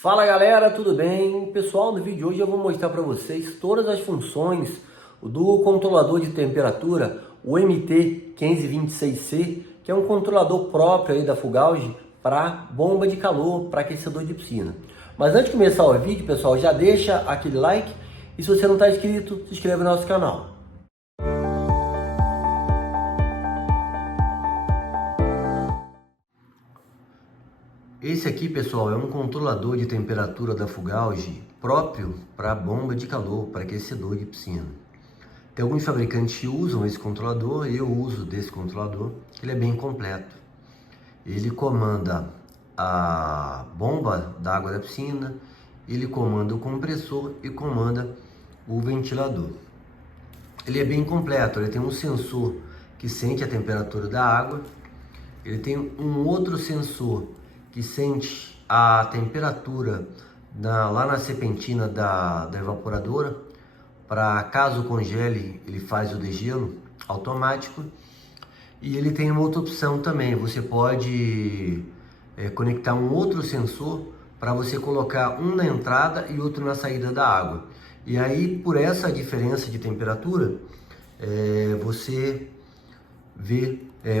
Fala galera, tudo bem? Pessoal, no vídeo de hoje eu vou mostrar para vocês todas as funções do controlador de temperatura, o MT1526C, que é um controlador próprio aí da Fugauge para bomba de calor, para aquecedor de piscina. Mas antes de começar o vídeo, pessoal, já deixa aquele like e se você não está inscrito, se inscreve no nosso canal. Esse aqui, pessoal, é um controlador de temperatura da Fugauge próprio para bomba de calor, para aquecedor de piscina. Tem alguns fabricantes que usam esse controlador, eu uso desse controlador, ele é bem completo. Ele comanda a bomba da água da piscina, ele comanda o compressor e comanda o ventilador. Ele é bem completo, ele tem um sensor que sente a temperatura da água, ele tem um outro sensor que sente a temperatura lá na serpentina da evaporadora, para caso congele, ele faz o degelo automático. E ele tem uma outra opção também, você pode conectar um outro sensor para você colocar um na entrada e outro na saída da água. E aí, por essa diferença de temperatura, você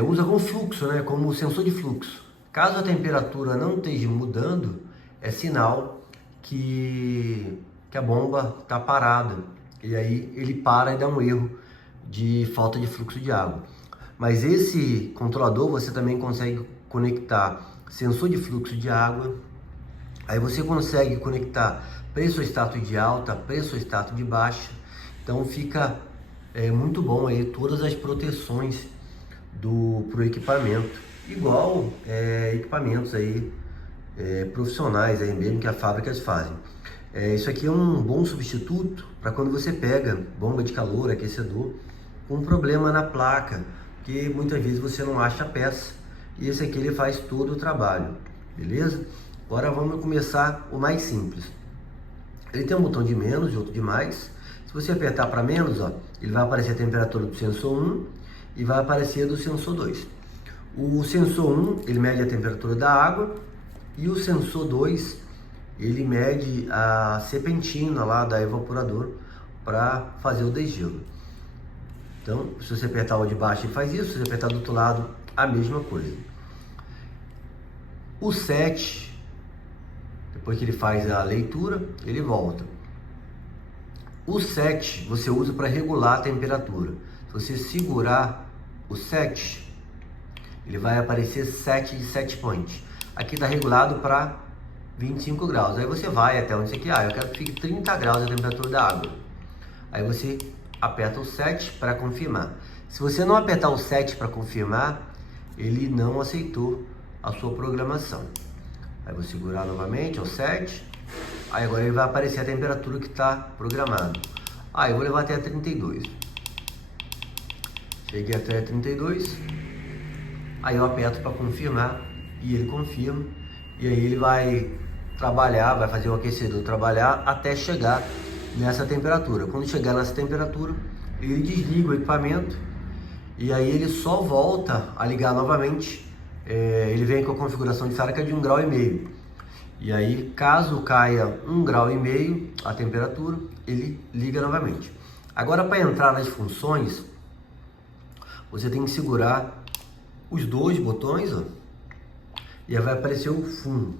usa como fluxo, né, como sensor de fluxo. Caso a temperatura não esteja mudando, é sinal que a bomba está parada. E aí ele para e dá um erro de falta de fluxo de água. Mas esse controlador você também consegue conectar sensor de fluxo de água. Aí você consegue conectar pressostato de alta, pressostato de baixa. Então fica muito bom aí todas as proteções pro equipamento. Igual equipamentos aí profissionais aí mesmo que as fábricas fazem. Isso aqui é um bom substituto para quando você pega bomba de calor, aquecedor, com um problema na placa, porque muitas vezes você não acha a peça, e esse aqui ele faz todo o trabalho, beleza? Agora vamos começar o mais simples. Ele tem um botão de menos e outro de mais. Se você apertar para menos, ó, ele vai aparecer a temperatura do sensor 1 e vai aparecer do sensor 2. O sensor 1, ele mede a temperatura da água, e o sensor 2, ele mede a serpentina lá da evaporador para fazer o degelo. Então, se você apertar o de baixo, ele faz isso. Se você apertar do outro lado, a mesma coisa. O 7, depois que ele faz a leitura, ele volta. O 7 você usa para regular a temperatura. Se você segurar o 7, ele vai aparecer 7 de set point. Aqui está regulado para 25 graus. Aí você vai até onde você quer. Eu quero que fique 30 graus a temperatura da água. Aí você aperta o 7 para confirmar. Se você não apertar o 7 para confirmar, ele não aceitou a sua programação. Aí vou segurar novamente o 7. Aí agora ele vai aparecer a temperatura que está programado. Aí eu vou levar até 32. Cheguei até 32. Aí eu aperto para confirmar e ele confirma. E aí ele vai trabalhar, vai fazer o aquecedor trabalhar até chegar nessa temperatura. Quando chegar nessa temperatura, ele desliga o equipamento e aí ele só volta a ligar novamente. Ele vem com a configuração de fábrica de 1,5 grau. E aí, caso caia 1,5 grau a temperatura, ele liga novamente. Agora, para entrar nas funções, você tem que segurar os dois botões, ó, e aí vai aparecer o FUN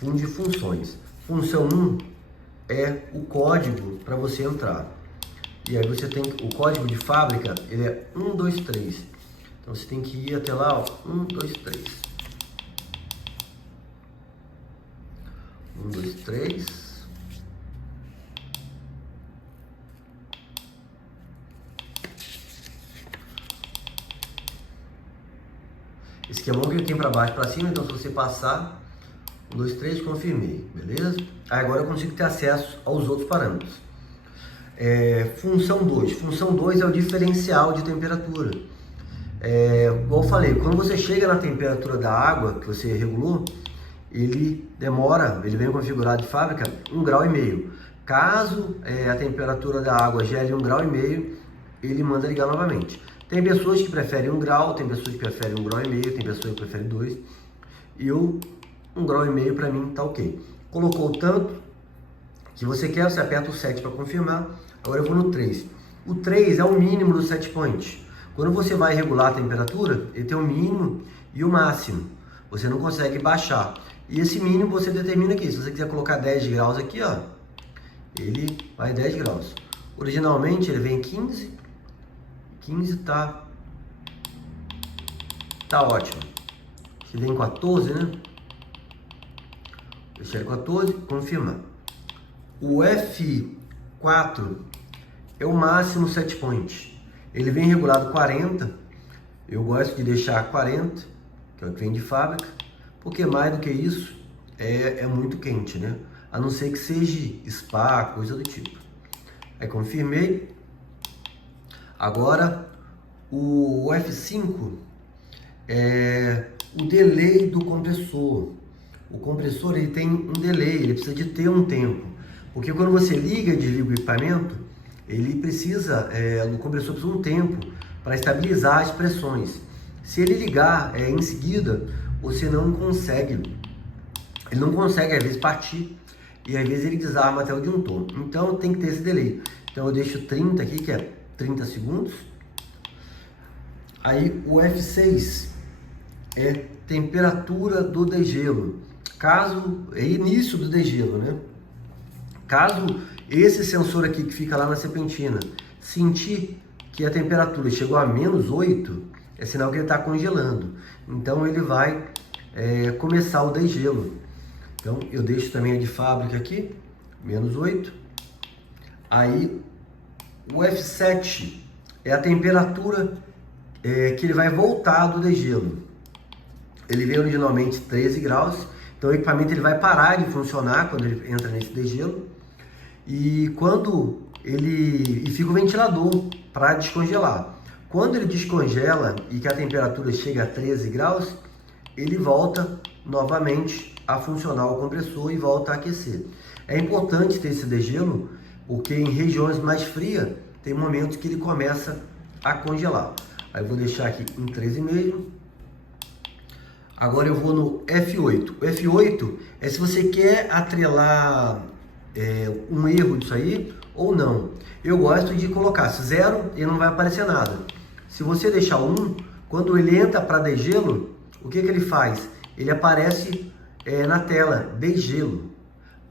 de funções. Função 1 é o código para você entrar. E aí você tem o código de fábrica, ele é 123. Então você tem que ir até lá, ó, 123. 123. Esse aqui é bom que ele tem para baixo, para cima, então se você passar, 1, 2, 3, confirmei, beleza? Aí agora eu consigo ter acesso aos outros parâmetros. Função 2. Função 2 é o diferencial de temperatura. Igual eu falei, quando você chega na temperatura da água que você regulou, ele demora, ele vem configurado de fábrica 1,5 grau. Caso a temperatura da água gele 1,5 grau, ele manda ligar novamente. Tem pessoas que preferem 1 grau, tem pessoas que preferem 1,5 grau, tem pessoas que preferem 2. E o 1,5 grau para mim tá ok. colocou o tanto que você quer, você aperta o 7 para confirmar. Agora eu vou no 3. O 3 é o mínimo do set point. Quando você vai regular a temperatura, ele tem o mínimo e o máximo. Você não consegue baixar. E esse mínimo você determina aqui. Se você quiser colocar 10 graus aqui, ó, ele vai 10 graus. Originalmente ele vem 15. 15 tá ótimo. Aqui vem 14, né? Deixar ele 14, confirmar. O F4 é o máximo set point. Ele vem regulado 40. Eu gosto de deixar 40, que é o que vem de fábrica, porque mais do que isso é muito quente, né? A não ser que seja spa, coisa do tipo. Aí confirmei. Agora o F5 é o delay do compressor. O compressor ele tem um delay, ele precisa de ter um tempo. Porque quando você liga e desliga o equipamento, ele precisa, o compressor precisa de um tempo para estabilizar as pressões. Se ele ligar em seguida, você não consegue, ele não consegue às vezes partir e às vezes ele desarma até o disjuntor. Então tem que ter esse delay. Então eu deixo 30 aqui, que é 30 segundos. Aí o F6 é temperatura do degelo. É início do degelo, né? Caso esse sensor aqui que fica lá na serpentina sentir que a temperatura chegou a -8, é sinal que ele está congelando. Então ele vai começar o degelo. Então eu deixo também a de fábrica aqui, -8. Aí o F7 é a temperatura que ele vai voltar do degelo. Ele veio originalmente 13 graus, então o equipamento ele vai parar de funcionar quando ele entra nesse degelo. E quando e fica o ventilador para descongelar. Quando ele descongela e que a temperatura chega a 13 graus, ele volta novamente a funcionar o compressor e volta a aquecer. É importante ter esse degelo, porque em regiões mais frias tem momentos que ele começa a congelar. Aí eu vou deixar aqui em 13,5. Agora eu vou no F8. O F8 é se você quer atrelar um erro disso aí ou não. Eu gosto de colocar 0 e não vai aparecer nada. Se você deixar 1, quando ele entra para degelo, o que ele faz? Ele aparece na tela degelo,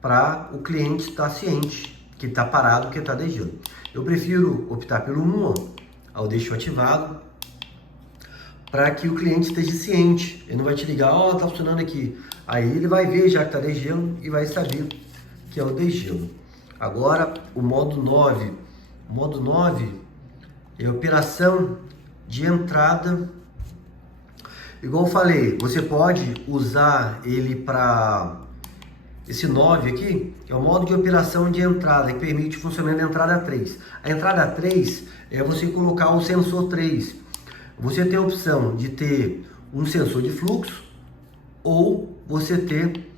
para o cliente estar ciente que está parado, que está degelo. Eu prefiro optar pelo 1, ó. Eu deixo ativado, para que o cliente esteja ciente. Ele não vai te ligar, ó, tá funcionando aqui. Aí ele vai ver já que está degelo e vai saber que é o degelo. Agora o modo 9. O modo 9 é a operação de entrada. Igual eu falei, você pode usar ele para esse 9 aqui, é o modo de operação de entrada, que permite o funcionamento da entrada 3. A entrada 3 é você colocar o sensor 3. Você tem a opção de ter um sensor de fluxo ou você ter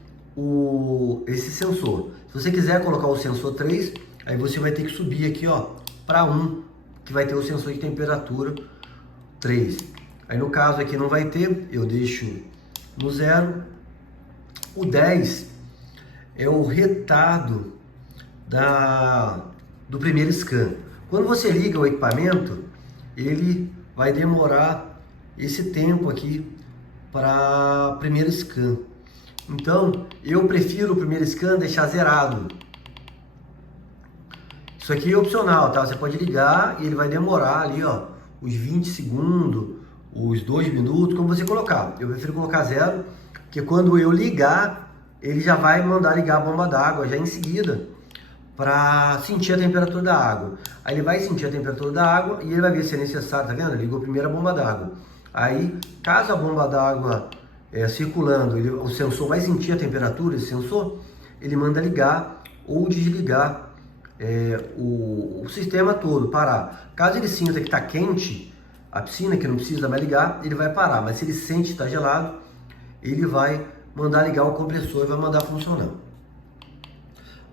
esse sensor. Se você quiser colocar o sensor 3, aí você vai ter que subir aqui, ó, para 1, que vai ter o sensor de temperatura 3. Aí no caso aqui não vai ter, eu deixo no 0. O 10 é o retardo do primeiro scan. Quando você liga o equipamento, ele vai demorar esse tempo aqui para primeiro scan. Então, eu prefiro o primeiro scan deixar zerado. Isso aqui é opcional, tá? Você pode ligar e ele vai demorar ali, ó, os 20 segundos, os 2 minutos, como você colocar. Eu prefiro colocar 0, porque quando eu ligar, ele já vai mandar ligar a bomba d'água já em seguida, para sentir a temperatura da água. Aí ele vai sentir a temperatura da água e ele vai ver se é necessário, tá vendo? Ele ligou primeiro a bomba d'água. Aí, caso a bomba d'água circulando, o sensor vai sentir a temperatura, esse sensor, ele manda ligar ou desligar o sistema todo, parar. Caso ele sinta que está quente, a piscina, que não precisa mais ligar, ele vai parar. Mas se ele sente que está gelado, ele vai mandar ligar o compressor e vai mandar funcionar.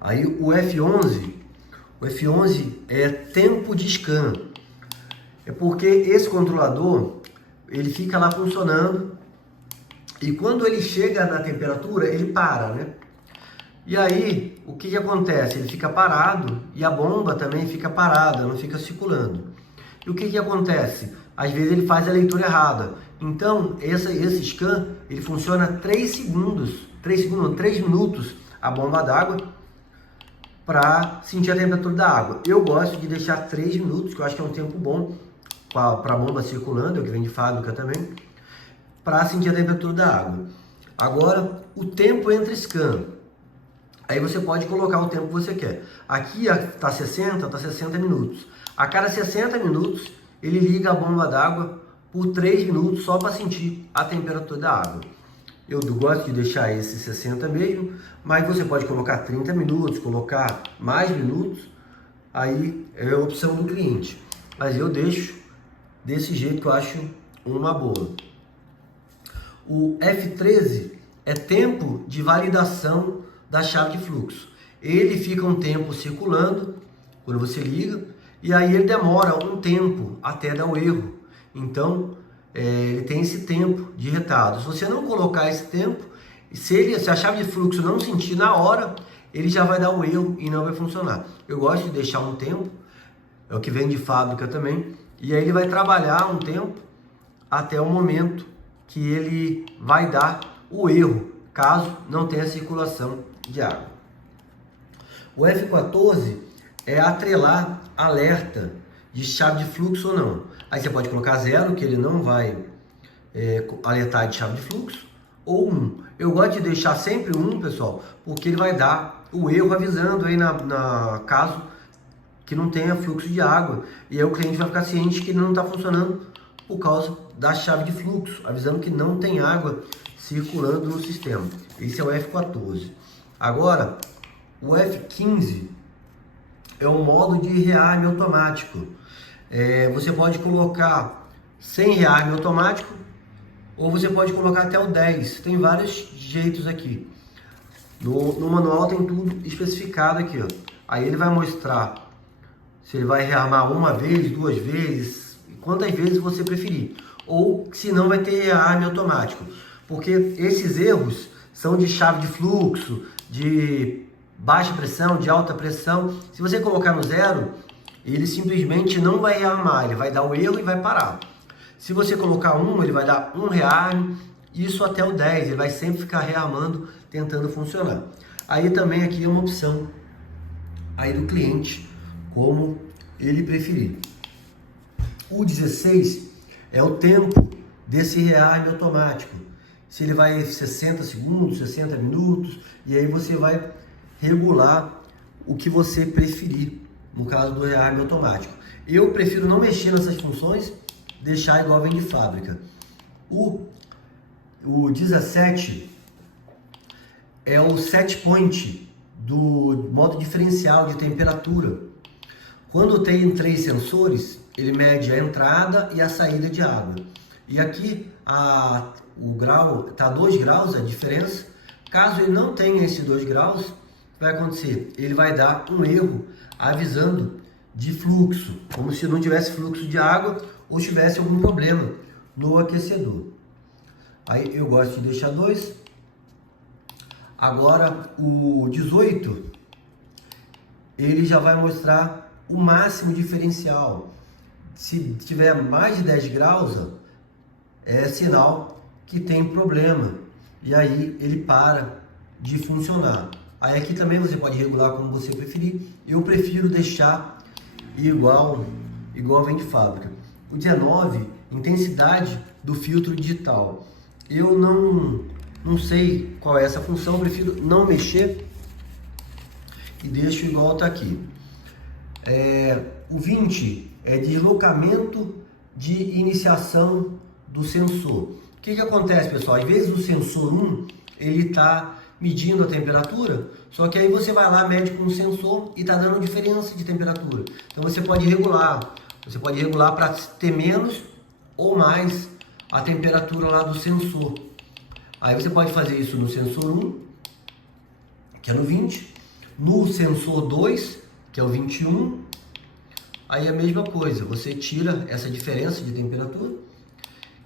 Aí o F11 é tempo de scan. É porque esse controlador, ele fica lá funcionando e quando ele chega na temperatura, ele para, né? E aí, o que acontece? Ele fica parado e a bomba também fica parada, não fica circulando. E o que acontece? Às vezes ele faz a leitura errada. Então, esse scan, ele funciona 3 minutos a bomba d'água para sentir a temperatura da água. Eu gosto de deixar 3 minutos, que eu acho que é um tempo bom para a bomba circulando, é o que vem de fábrica também, para sentir a temperatura da água. Agora, o tempo entre scan. Aí você pode colocar o tempo que você quer. Aqui está 60 minutos. A cada 60 minutos, ele liga a bomba d'água por 3 minutos só para sentir a temperatura da água. Eu gosto de deixar esse 60 mesmo, mas você pode colocar 30 minutos, colocar mais minutos, aí é a opção do cliente. Mas eu deixo desse jeito que eu acho uma boa. O F13 é tempo de validação da chave de fluxo. Ele fica um tempo circulando quando você liga e aí ele demora um tempo até dar o erro. Então ele tem esse tempo de retardo. Se você não colocar esse tempo, se a chave de fluxo não sentir na hora, ele já vai dar o erro e não vai funcionar. Eu gosto de deixar um tempo, é o que vem de fábrica também, e aí ele vai trabalhar um tempo até o momento que ele vai dar o erro, caso não tenha circulação de água. O F14 é atrelar alerta de chave de fluxo ou não. Aí você pode colocar 0, que ele não vai alertar de chave de fluxo, ou 1. Eu gosto de deixar sempre 1, pessoal, porque ele vai dar o erro avisando aí na caso que não tenha fluxo de água. E aí o cliente vai ficar ciente que ele não está funcionando por causa da chave de fluxo, avisando que não tem água circulando no sistema. Esse é o F14. Agora, o F15 é o modo de rearme automático. Você pode colocar sem rearme automático ou você pode colocar até o 10. Tem vários jeitos aqui. No manual tem tudo especificado aqui, ó. Aí ele vai mostrar se ele vai rearmar uma vez, 2 vezes, quantas vezes você preferir. Ou se não vai ter rearme automático. Porque esses erros são de chave de fluxo, de baixa pressão, de alta pressão. Se você colocar no 0, ele simplesmente não vai rearmar, ele vai dar o erro e vai parar. Se você colocar 1, ele vai dar um rearme, isso até o 10, ele vai sempre ficar rearmando, tentando funcionar. Aí também aqui é uma opção aí do cliente, como ele preferir. O 16 é o tempo desse rearme automático. Se ele vai 60 segundos, 60 minutos, e aí você vai regular o que você preferir, no caso do rearme automático. Eu prefiro não mexer nessas funções, deixar igual vem de fábrica. O 17 é o set point do modo diferencial de temperatura. Quando tem 3 sensores, ele mede a entrada e a saída de água. E aqui o grau está 2 graus a diferença. Caso ele não tenha esses 2 graus, o que vai acontecer? Ele vai dar um erro avisando de fluxo, como se não tivesse fluxo de água ou tivesse algum problema no aquecedor. Aí eu gosto de deixar 2. Agora o 18, ele já vai mostrar o máximo diferencial. Se tiver mais de 10 graus, é sinal que tem problema. E aí ele para de funcionar. Aí aqui também você pode regular como você preferir. Eu prefiro deixar igual vem de fábrica. O 19, intensidade do filtro digital. Eu não sei qual é essa função, eu prefiro não mexer e deixo igual está aqui. O 20 é deslocamento de iniciação do sensor. O que acontece, pessoal? Às vezes o sensor 1 ele está medindo a temperatura, só que aí você vai lá, mede com o sensor e está dando diferença de temperatura. Então você pode regular para ter menos ou mais a temperatura lá do sensor. Aí você pode fazer isso no sensor 1, que é no 20, no sensor 2, que é o 21, aí a mesma coisa, você tira essa diferença de temperatura,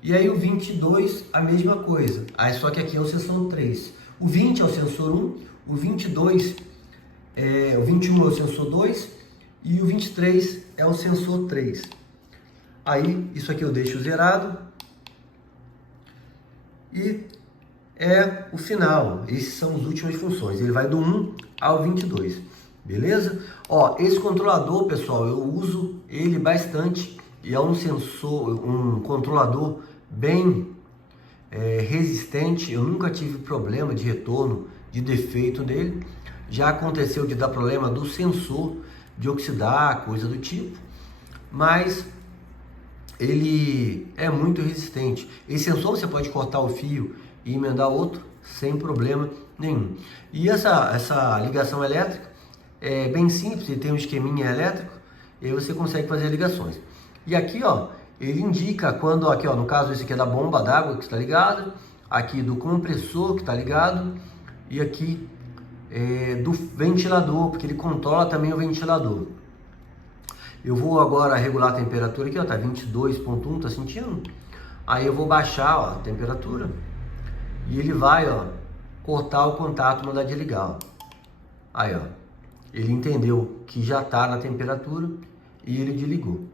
e aí o 22, a mesma coisa, aí só que aqui é o sensor 3. O 20 é o sensor 1, O 22 o 21 é o sensor 2 e o 23 é o sensor 3. Aí, isso aqui eu deixo zerado e é o final. Esses são as últimas funções. Ele vai do 1 ao 22, beleza? Ó, esse controlador, pessoal, eu uso ele bastante e é um sensor, um controlador bem resistente. Eu nunca tive problema de retorno, de defeito nele. Já aconteceu de dar problema do sensor, de oxidar, coisa do tipo, mas ele é muito resistente. Esse sensor você pode cortar o fio e emendar outro sem problema nenhum. E essa ligação elétrica é bem simples, ele tem um esqueminha elétrico e aí você consegue fazer ligações. E aqui, ó, ele indica quando, aqui, ó, no caso esse aqui é da bomba d'água que está ligado, aqui do compressor que está ligado e aqui do ventilador, porque ele controla também o ventilador. Eu vou agora regular a temperatura aqui, ó, tá 22.1, tá sentindo? Aí eu vou baixar, ó, a temperatura e ele vai, ó, cortar o contato, mandar desligar, ó. Aí, ó, ele entendeu que já tá na temperatura e ele desligou.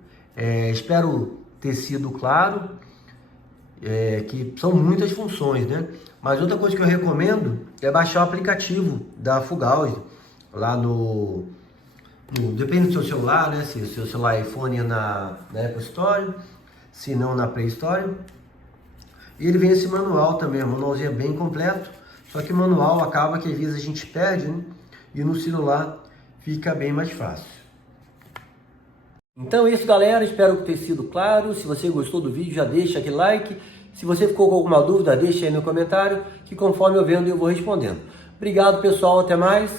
Espero ter sido claro, que são muitas funções, né? Mas outra coisa que eu recomendo é baixar o aplicativo da Fugauge lá depende do seu celular, né? Se o seu celular iPhone é na Apple Store, se não na Play Store. E ele vem esse manual também, o manualzinho é bem completo, só que manual acaba que às vezes a gente perde, né? E no celular fica bem mais fácil. Então é isso, galera, espero que tenha sido claro. Se você gostou do vídeo, já deixa aquele like. Se você ficou com alguma dúvida, deixa aí no comentário, que conforme eu vendo eu vou respondendo. Obrigado, pessoal, até mais.